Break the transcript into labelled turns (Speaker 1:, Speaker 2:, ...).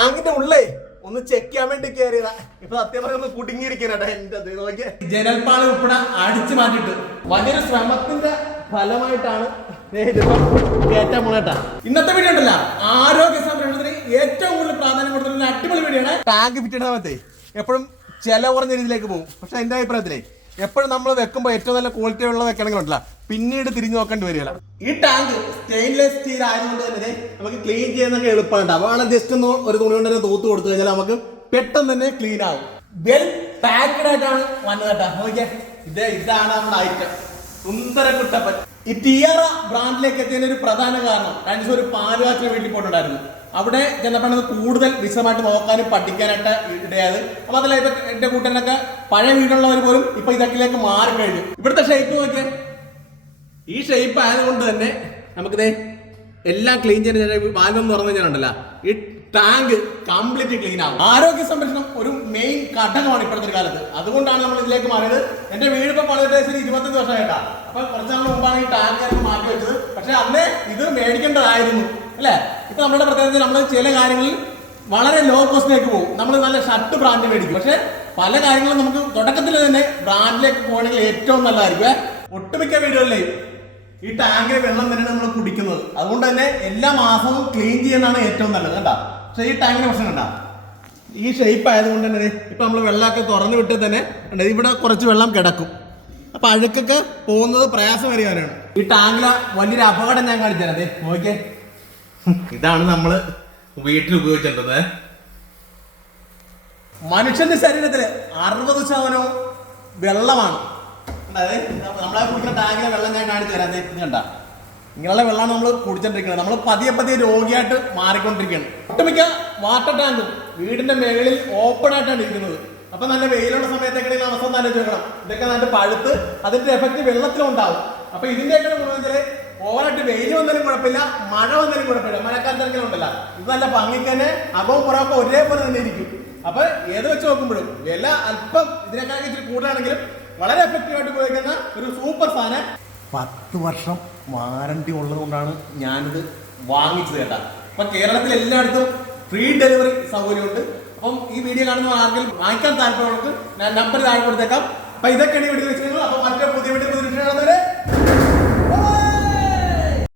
Speaker 1: ടാങ്കിന്റെ ഉള്ളേ ഒന്ന് ചെക്ക് ചെയ്യാൻ വേണ്ടി കയറിയതാ ഇപ്പൊ സത്യം പറഞ്ഞ ഒന്ന് കുടുങ്ങിയിരിക്കണ എന്റെ നോക്കിയേ. ജനൽപ്പാൾ ഉൾപ്പെടെ അടിച്ചു മാറ്റിട്ട് വലിയൊരു ശ്രമത്തിന്റെ ഫലമായിട്ടാണ് ഇന്നത്തെ വീഡിയോ ഉണ്ടല്ല. ആരോഗ്യ സംരക്ഷണത്തിന് ഏറ്റവും കൂടുതൽ പ്രാധാന്യം കൊടുത്തിട്ടുള്ള അടിപൊളി വീഡിയോ ആണ്. ടാങ്ക് ഫിറ്റ് ഇടാമത്തെ എപ്പോഴും ചില കുറഞ്ഞ രീതിയിലേക്ക് പോകും. പക്ഷെ എന്റെ അഭിപ്രായത്തിലേ എപ്പോഴും നമ്മൾ വെക്കുമ്പോൾ ഏറ്റവും നല്ല ക്വാളിറ്റി ഉള്ള വെക്കണമെങ്കിലുണ്ടല്ല പിന്നീട് തിരിഞ്ഞു നോക്കേണ്ടി വരികയില്ല. ഈ ടാങ്ക് സ്റ്റെയിൻലെസ് സ്റ്റീൽ ആയതുകൊണ്ട് തന്നെ നമുക്ക് ക്ലീൻ ചെയ്യുന്നൊക്കെ എളുപ്പമുണ്ട്. അതാണ് ജസ്റ്റ് ഒന്ന് ഒരു തുണി കൊണ്ട് തന്നെ തൂത്ത് കൊടുത്തു കഴിഞ്ഞാൽ നമുക്ക് പെട്ടെന്ന് തന്നെ ക്ലീൻ ആകും വെൽ പാക്ഡ് ആയിട്ടാണ് വന്നത് കേട്ടോ. ഇത് ഇതാണ് നമ്മുടെ ഐറ്റം സുന്ദര കുട്ടപ്പൻ. ഈ ടിയറ ബ്രാൻഡിലേക്ക് എത്തിയതിന് ഒരു പ്രധാന കാരണം. കഴിഞ്ഞ ദിവസം ഒരു പാലുകാച്ചിന് വീട്ടിൽ പോയിട്ടുണ്ടായിരുന്നു. അവിടെ ചെന്നപ്പോഴത് കൂടുതൽ വിശദമായിട്ട് നോക്കാനും പഠിക്കാനായിട്ട് ഇടയായത്. അപ്പൊ അതല്ല ഇപ്പൊ എന്റെ കൂട്ടനൊക്കെ പഴയ വീടുള്ളവർ പോലും ഇപ്പൊ ഇതൊക്കെയിലേക്ക് മാറി കഴിഞ്ഞു. ഇവിടുത്തെ ഷേപ്പ് നോക്കിയേ. ഈ ഷേപ്പ് ആയതുകൊണ്ട് തന്നെ നമുക്കിത് എല്ലാം ക്ലീൻ ചെയ്യുന്ന വാൽവം തുറന്നു കഴിഞ്ഞാലുണ്ടല്ലോ ഈ ടാങ്ക് കംപ്ലീറ്റ് ക്ലീൻ ആവും. ആരോഗ്യ സംരക്ഷണം ഒരു മെയിൻ ഘടകമാണ് ഇപ്പോഴത്തെ കാലത്ത്. അതുകൊണ്ടാണ് നമ്മൾ ഇതിലേക്ക് മാറിയത്. എന്റെ വീട് ഇപ്പൊ പണിതിട്ട് ഏകദേശം ഇരുപത്തഞ്ച് വർഷമായിട്ടാ. അപ്പൊ കുറച്ച് നാൾ മുമ്പാണ് ഈ ടാങ്ക് ഞാൻ മാറ്റി വെച്ചത്. പക്ഷെ അന്നേ ഇത് മേടിക്കേണ്ടതായിരുന്നു. അല്ലേ? ഇപ്പൊ നമ്മുടെ പ്രത്യേകത നമ്മൾ ചില കാര്യങ്ങളിൽ വളരെ ലോ കോസ്റ്റിലേക്ക് പോകും. നമ്മൾ നല്ല ഷർട്ട് ബ്രാൻഡ് മേടിക്കും. പക്ഷെ പല കാര്യങ്ങളും നമുക്ക് തുടക്കത്തിൽ തന്നെ ബ്രാൻഡിലേക്ക് പോകണമെങ്കിൽ ഏറ്റവും നല്ലതായിരിക്കും? ഒട്ടുമിക്ക വീടുകളിലെയും ഈ ടാങ്കിലെ വെള്ളം തന്നെയാണ് നമ്മൾ കുടിക്കുന്നത്. അതുകൊണ്ട് തന്നെ എല്ലാ മാസവും ക്ലീൻ ചെയ്യുന്നതാണ് ഏറ്റവും നല്ലത്. കണ്ടാ? പക്ഷെ ഈ ടാങ്കിന് പ്രശ്നം കണ്ടാ ഈ ഷേപ്പ് ആയതുകൊണ്ട് തന്നെ ഇപ്പം നമ്മൾ വെള്ളമൊക്കെ തുറന്നു വിട്ട് തന്നെ കണ്ടോ, ഇവിടെ കുറച്ച് വെള്ളം കിടക്കും. അപ്പൊ അഴുക്കൊക്കെ പോകുന്നത് പ്രയാസമേറിയവരാണ് ഈ ടാങ്കിലെ വലിയൊരു അപകടം ഞാൻ കാണിച്ചാൽ അതെ നോക്കിയേ. ഇതാണ് നമ്മൾ വീട്ടിൽ ഉപയോഗിച്ചിട്ടുള്ളത്. മനുഷ്യന്റെ ശരീരത്തിൽ അറുപത് ശതമാനവും വെള്ളമാണ്. നമ്മളെ കുടിക്കുന്ന ടാങ്കിലെ വെള്ളം ഞാൻ കാണിച്ചു തരാം ഇത് കണ്ട? ഇങ്ങനെയുള്ള വെള്ളമാണ് നമ്മൾ കുടിച്ചോണ്ടിരിക്കുന്നത്. നമ്മൾ പതിയെ പതിയെ രോഗിയായിട്ട് മാറിക്കൊണ്ടിരിക്കുകയാണ്. ഒട്ടുമിക്ക വാട്ടർ ടാങ്കും വീടിന്റെ മേളിൽ ഓപ്പൺ ആയിട്ടാണ് ഇരിക്കുന്നത്. അപ്പൊ നല്ല വെയിലുള്ള സമയത്തൊക്കെ അവസ്ഥ ഒന്ന് ആലോചിച്ച് ഇതൊക്കെ നല്ല പഴുത്ത് അതിന്റെ എഫക്റ്റ് വെള്ളത്തിലും ഉണ്ടാവും. അപ്പൊ ഇതിന്റെയൊക്കെ ഗുണം വെച്ചാൽ ഓവറായിട്ട് വെയിൽ വന്നാലും കുഴപ്പമില്ല മഴ വന്നാലും കുഴപ്പമില്ല മഴക്കാലത്തെങ്കിലും ഉണ്ടല്ല ഇത് നല്ല ഭംഗി തന്നെ അകവും പുറമൊക്കെ ഒരേപോലെ തന്നെ ഇരിക്കും. അപ്പൊ ഏത് വെച്ച് നോക്കുമ്പോഴും വില അല്പം ഇതിനേക്കാൾ ഇച്ചിരി കൂടുതലാണെങ്കിലും വളരെ എഫക്റ്റീവ് ആയിട്ട് ഉപയോഗിക്കുന്ന ഒരു സൂപ്പർ സാധനം. പത്ത് വർഷം വാറണ്ടി ഉള്ളതുകൊണ്ടാണ് ഞാനിത് വാങ്ങിച്ചത് കേട്ടാ. അപ്പൊ കേരളത്തിൽ എല്ലായിടത്തും ഫ്രീ ഡെലിവറി സൗകര്യമുണ്ട്. അപ്പം ഈ വീഡിയോ കാണുന്ന ആർക്കെങ്കിലും വാങ്ങിക്കാൻ താല്പര്യമുള്ളവർക്ക് ഞാൻ നമ്പർ താഴെ കൊടുത്തേക്കാം. അപ്പൊ ഇതൊക്കെയാണ് വീഡിയോ